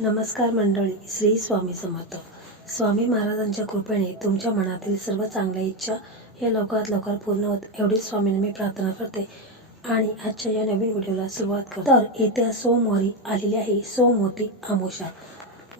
नमस्कार मंडळी श्री स्वामी समर्थ. स्वामी महाराजांच्या कृपेने तुमच्या मनातील सर्व चांगल्या इच्छा या लवकरात लवकर पूर्ण होत एवढीच स्वामीने मी प्रार्थना करते. आणि आजच्या या नवीन व्हिडिओला सुरुवात करते. तर येत्या सोमवारी आलेली आहे सोमवती अमोषा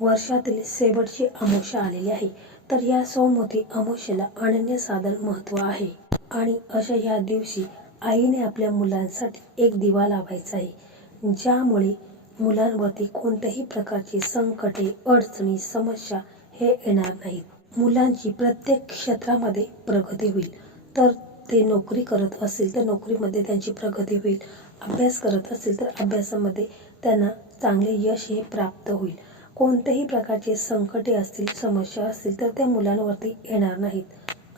वर्षातील शेवटची अमोषा आलेली आहे. तर या सोमवती अनन्य अनन्यसाधारण महत्त्व आहे. आणि अशा या दिवशी आईने आपल्या मुलांसाठी एक दिवा लावायचा आहे ज्यामुळे मुलांवरती कोणत्याही प्रकारची संकटे अडचणी समस्या हे येणार नाहीत. मुलांची प्रत्येक क्षेत्रामध्ये प्रगती होईल. तर ते नोकरी करत असेल तर नोकरीमध्ये त्यांची प्रगती होईल. अभ्यास करत असेल तर अभ्यासामध्ये त्यांना चांगले यश हे प्राप्त होईल. कोणत्याही प्रकारचे संकटे असतील समस्या असतील तर त्या मुलांवरती येणार नाहीत.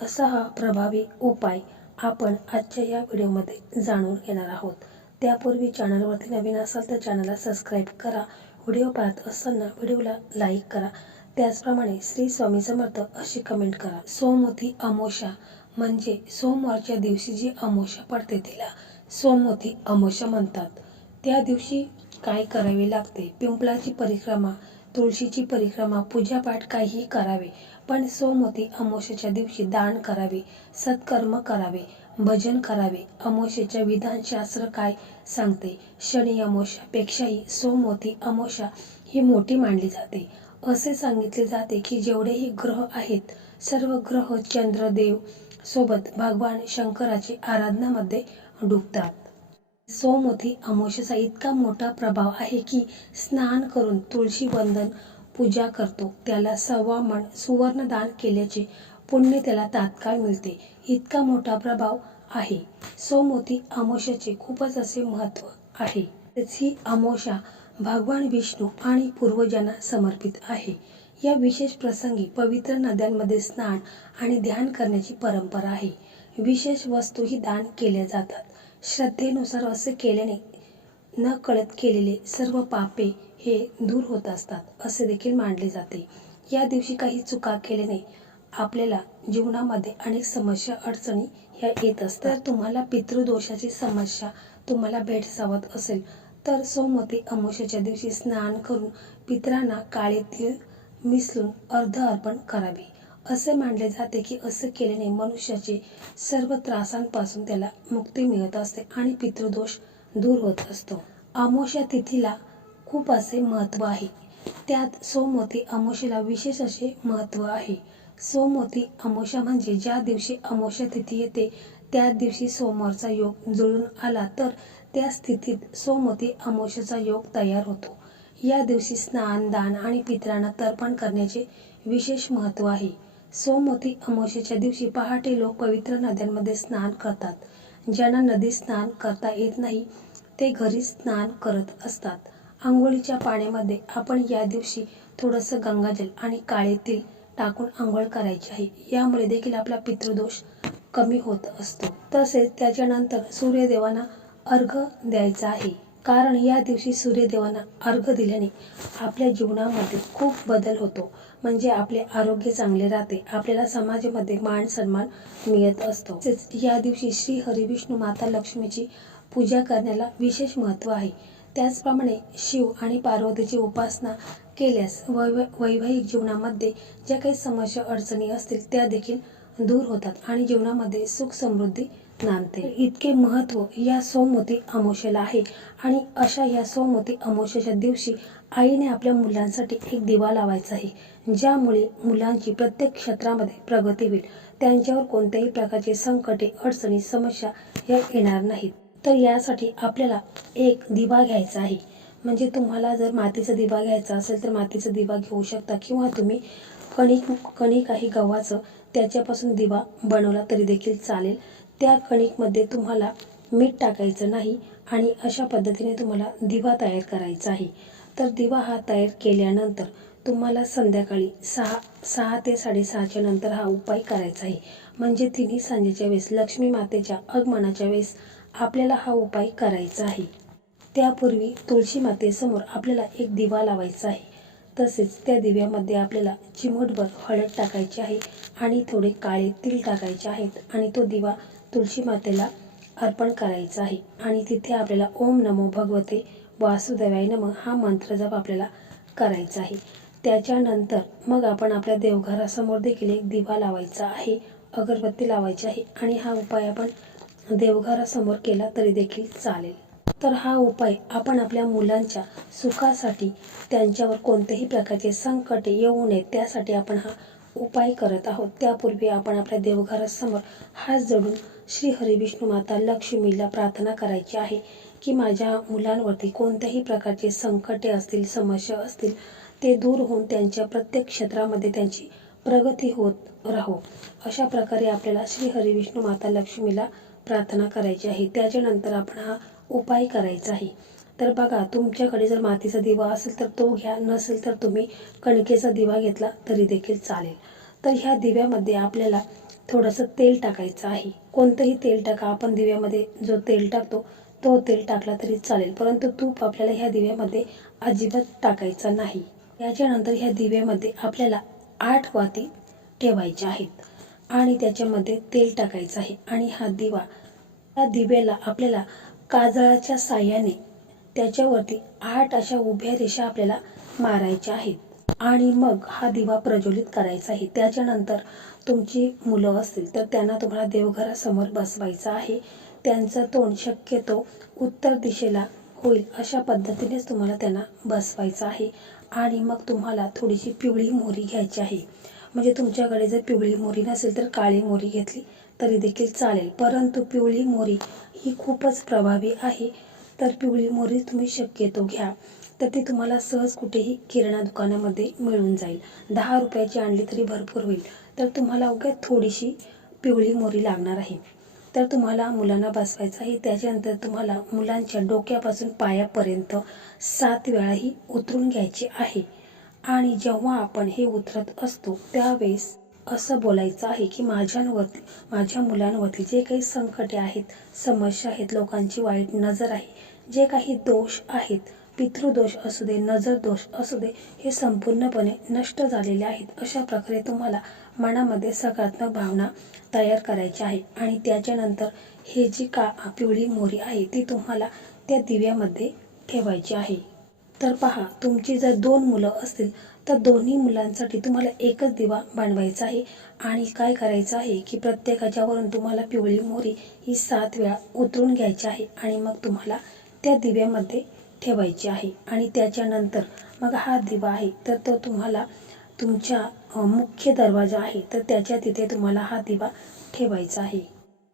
असा हा प्रभावी उपाय आपण आजच्या या व्हिडिओमध्ये जाणून घेणार आहोत. त्यापूर्वी चॅनलवरती नवीन असाल तर चॅनलला सबस्क्राईब करा. व्हिडिओ पाहत असताना व्हिडिओला लाईक करा. त्याचप्रमाणे श्री स्वामी समर्थ अशी कमेंट करा. सोमवती अमोशा म्हणजे सोमवारच्या दिवशी जी अमोशा पडते तिला सोमवती अमोशा म्हणतात. त्या दिवशी काय करावे लागते? पिंपळाची परिक्रमा तुळशीची परिक्रमा पूजापाठ काहीही करावे. पण सोमवती अमोशाच्या दिवशी दान करावे सत्कर्म करावे. भजन करावे. अमावस्येच्या विधानशास्त्र काय सांगते? शनी अमोशापेक्षाही सोमवती अमोशा ही मोठी मानली जाते. असे सांगितले जाते की जेवढेही ग्रह आहेत सर्व ग्रह चंद्रदेव सोबत भगवान शंकराची आराधनामध्ये डुबतात. सोमवती अमोशेचा इतका मोठा प्रभाव आहे की स्नान करून तुळशी वंदन पूजा करतो. त्याला सव्वा मन सुवर्णदान केल्याचे पुण्य त्याला तात्काळ मिळते. इतका मोठा प्रभाव आहे. सोमवती अमावस्याचे खूपच असे महत्त्व आहे. ही अमावस्या भगवान विष्णू आणि पूर्वजांना समर्पित आहे. या विशेष प्रसंगी पवित्र नद्यांमध्ये स्नान आणि ध्यान करण्याची परंपरा आहे. विशेष वस्तूही दान केल्या जातात. श्रद्धेनुसार असे केल्याने न कळत केलेले सर्व पापे हे दूर होत असतात असे देखील मानले जाते. या दिवशी काही चुका केल्याने आपल्याला जीवनामध्ये अनेक समस्या अडचणी ह्या येत असतात. तर तुम्हाला पितृदोषाची समस्या तुम्हाला भेडसावत असेल तर सोमवती अमावस्याच्या दिवशी स्नान करून पितरांना काळे तीळ मिसळून अर्ध अर्पण करावे. असे मानले जाते की असे केल्याने मनुष्याचे सर्व त्रासांपासून त्याला मुक्ती मिळत असते आणि पितृदोष दूर होत असतो. अमावस्या तिथीला खूप असे महत्त्व आहे. त्यात सोमवती अमावस्येला विशेष असे महत्त्व आहे. सोमवती अमावस्या म्हणजे ज्या दिवशी अमोशा तिथी येते त्या दिवशी सोमवारचा योग जुळून आला तर त्या स्थितीत सोमवती अमोशाचा योग तयार होतो. या दिवशी स्नान दान आणि पितरांना तर्पण करण्याचे विशेष महत्त्व आहे. सोमवती अमोशेच्या दिवशी पहाटे लोक पवित्र नद्यांमध्ये स्नान करतात. ज्यांना नदी स्नान करता येत नाही ते घरी स्नान करत असतात. आंघोळीच्या पाण्यामध्ये आपण या दिवशी थोडंसं गंगाजल आणि काळे तीळ टाकून आंघोळ करायची आहे. यामुळे देखील आपला पितृदोष कमी होत असतो. तसेच त्याच्यानंतर सूर्यदेवांना अर्घ द्यायचा आहे. कारण या दिवशी सूर्यदेवांना अर्घ दिल्याने आपल्या जीवनामध्ये खूप बदल होतो. म्हणजे आपले आरोग्य चांगले राहते. आपल्याला समाजामध्ये मान सन्मान मिळत असतो. तसेच या दिवशी श्री हरिविष्णू माता लक्ष्मीची पूजा करण्याला विशेष महत्त्व आहे. त्याचप्रमाणे शिव आणि पार्वतीची उपासना केल्यास वैव वैवाहिक जीवनामध्ये ज्या काही समस्या अडचणी असतील त्या देखील दूर होतात आणि जीवनामध्ये सुख समृद्धी नांदते. इतके महत्त्व या सोमवती अमावस्येला आहे आणि अशा या सोमवती अमावस्येच्या दिवशी आईने आपल्या मुलांसाठी एक दिवा लावायचा आहे ज्यामुळे मुलांची प्रत्येक क्षेत्रामध्ये प्रगती होईल. त्यांच्यावर कोणत्याही प्रकारचे संकटे अडचणी समस्या या येणार नाहीत. तर यासाठी आपल्याला एक दिवा घ्यायचा आहे. म्हणजे तुम्हाला जर मातीचा दिवा घ्यायचा असेल तर मातीचा दिवा घेऊ शकता. किंवा तुम्ही कणिक कणिक आहे गव्हाचं त्याच्यापासून दिवा बनवला तरी देखील चालेल. त्या कणिकमध्ये तुम्हाला मीठ टाकायचं नाही आणि अशा पद्धतीने तुम्हाला दिवा तयार करायचा आहे. तर दिवा हा तयार केल्यानंतर तुम्हाला संध्याकाळी सहा सहा ते साडेसहाच्या नंतर हा उपाय करायचा आहे. म्हणजे तिन्ही सांजेच्या वेळेस लक्ष्मी मातेच्या आगमनाच्या वेळेस आपल्याला हा उपाय करायचा आहे. त्यापूर्वी तुळशी मातेसमोर आपल्याला एक दिवा लावायचा आहे. तसेच त्या दिव्यामध्ये आपल्याला चिमूटभर हळद टाकायची आहे आणि थोडे काळे तिल टाकायचे आहेत आणि तो दिवा तुळशी मातेला अर्पण करायचा आहे. आणि तिथे आपल्याला ओम नमो भगवते वासुदेवाय नम हा मंत्र जप आपल्याला करायचा आहे. त्याच्यानंतर मग आपण आपल्या देवघरासमोर देखील एक दिवा लावायचा आहे अगरबत्ती लावायची आहे आणि हा उपाय आपण देवघरासमोर केला तरी देखील चालेल. तर हा उपाय आपण आपल्या मुलांच्या सुखासाठी त्यांच्यावर कोणतेही प्रकारचे संकटे येऊ नये त्यासाठी आपण हा उपाय करत आहोत. त्यापूर्वी आपण आपल्या देवघरासमोर हात जोडून श्री हरिविष्णू माता लक्ष्मीला प्रार्थना करायची आहे की माझ्या मुलांवरती कोणत्याही प्रकारचे संकटे असतील समस्या असतील ते दूर होऊन त्यांच्या प्रत्येक क्षेत्रामध्ये त्यांची प्रगती होत राहो. अशा प्रकारे आपल्याला श्री हरिविष्णू माता लक्ष्मीला प्रार्थना करायची आहे. त्याच्यानंतर आपण हा उपाय करायचा आहे. तर बघा तुमच्याकडे जर मातीचा दिवा असेल तर तो घ्या. नसेल तर तुम्ही कणकेचा दिवा घेतला तरी देखील चालेल. तर ह्या दिव्यामध्ये आपल्याला थोडंसं तेल टाकायचं आहे. कोणतंही तेल टाका. आपण दिव्यामध्ये जो तेल टाकतो तो तेल टाकला तरी चालेल. परंतु तूप आपल्याला ह्या दिव्यामध्ये अजिबात टाकायचा नाही. याच्यानंतर ह्या दिव्यामध्ये आपल्याला आठ वाती ठेवायच्या आहेत. आणि त्याच्यामध्ये तेल टाकायचं आहे. आणि हा दिवा या दिव्याला आपल्याला काजळाच्या साह्याने त्याच्यावरती आठ अशा उभ्या रेषा आपल्याला मारायच्या आहेत. आणि मग हा दिवा प्रज्वलित करायचा आहे. त्याच्यानंतर तुमची मुलं असतील तर त्यांना तुम्हाला देवघरासमोर बसवायचं आहे. त्यांचं तोंड शक्यतो उत्तर दिशेला होईल अशा पद्धतीनेच तुम्हाला त्यांना बसवायचं आहे. आणि मग तुम्हाला थोडीशी पिवळी मोहरी घ्यायची आहे. म्हणजे तुमच्याकडे जर पिवळी मोरी नसेल तर काळी मोरी घेतली तरी देखील चालेल. परंतु पिवळी मोरी ही खूपच प्रभावी आहे. तर पिवळी मोरी तुम्ही शक्यतो घ्या. तर ती तुम्हाला सहज कुठेही किराणा दुकानामध्ये मिळून जाईल. दहा रुपयाची आणली तरी भरपूर होईल. तर तुम्हाला उगाच थोडीशी पिवळी मोरी लागणार आहे. तर तुम्हाला मुलांना बसवायचं आहे. त्याच्यानंतर तुम्हाला मुलांच्या डोक्यापासून पायापर्यंत सात वेळाही उतरून घ्यायची आहे. आणि जेव्हा आपण हे उतरत असतो त्यावेळेस असं बोलायचं आहे की माझ्यांवरती माझ्या मुलांवरती जे काही संकटे आहेत समस्या आहेत लोकांची वाईट नजर आहे जे काही दोष आहेत पितृदोष असू दे नजर दोष असू दे हे संपूर्णपणे नष्ट झालेले आहेत. अशा प्रकारे तुम्हाला मनामध्ये सकारात्मक भावना तयार करायची आहे. आणि त्याच्यानंतर हे जी का पिवळी मोरी आहे ती तुम्हाला त्या दिव्यामध्ये ठेवायची आहे. तर पहा तुमची जर दोन मुलं असतील तर दोन्ही मुलांसाठी तुम्हाला एकच दिवा बनवायचा आहे. आणि काय करायचं आहे की प्रत्येकाच्यावरून तुम्हाला पिवळी मोरी ही सात वेळा उतरून घ्यायची आहे आणि मग तुम्हाला त्या दिव्यामध्ये ठेवायची आहे. आणि त्याच्यानंतर मग हा दिवा आहे तर तो तुम्हाला तुमच्या मुख्य दरवाजा आहे तर त्याच्या तिथे तुम्हाला हा दिवा ठेवायचा आहे.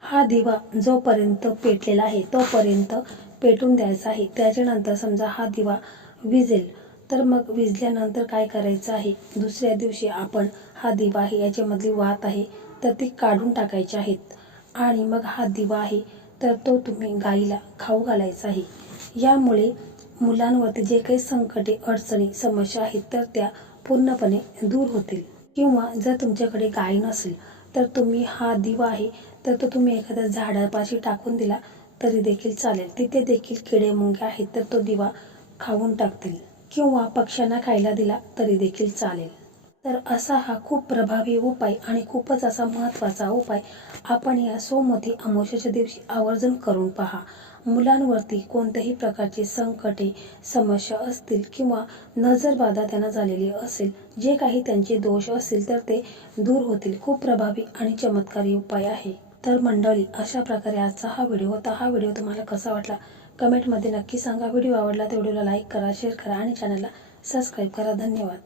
हा दिवा जोपर्यंत पेटलेला आहे तोपर्यंत पेटून द्यायचा आहे. त्याच्यानंतर समजा हा दिवा विजेल. तर मग विजल्यानंतर काय करायचं आहे? दुसऱ्या दिवशी आपण हा दिवा आहे याच्यामधली वात आहे तर ती काढून टाकायची आहेत आणि मग हा दिवा आहे तर तो तुम्ही गाईला खाऊ घालायचा आहे. यामुळे मुलांवरती जे काही संकटे अडचणी समस्या आहेत तर त्या पूर्णपणे दूर होतील. किंवा जर तुमच्याकडे गाय नसेल तर तुम्ही हा दिवा आहे तर तो तुम्ही एखाद्या झाडापाशी टाकून दिला तरी देखील चालेल. तिथे देखील किडे मुंग्या आहेत तर तो दिवा खाऊन टाकतील किंवा पक्ष्यांना खायला दिला तरी देखील चालेल. तर असा हा खूप प्रभावी उपाय आणि खूपच असा महत्त्वाचा उपाय आपण या सोमवती अमोशाच्या दिवशी आवर्जून करून पहा. मुलांवरती कोणत्याही प्रकारचे संकटे समस्या असतील किंवा नजरबाधा त्यांना झालेली असेल जे काही त्यांचे दोष असतील तर ते दूर होतील. खूप प्रभावी आणि चमत्कारी उपाय आहे. तर मंडळी अशा प्रकारे आजचा हा व्हिडिओ होता. हा व्हिडिओ तुम्हाला कसा वाटला? कमेंटमध्ये नक्की सांगा. व्हिडिओ आवडला तर व्हिडिओला लाईक करा शेअर करा आणि चॅनलला सबस्क्राईब करा. धन्यवाद.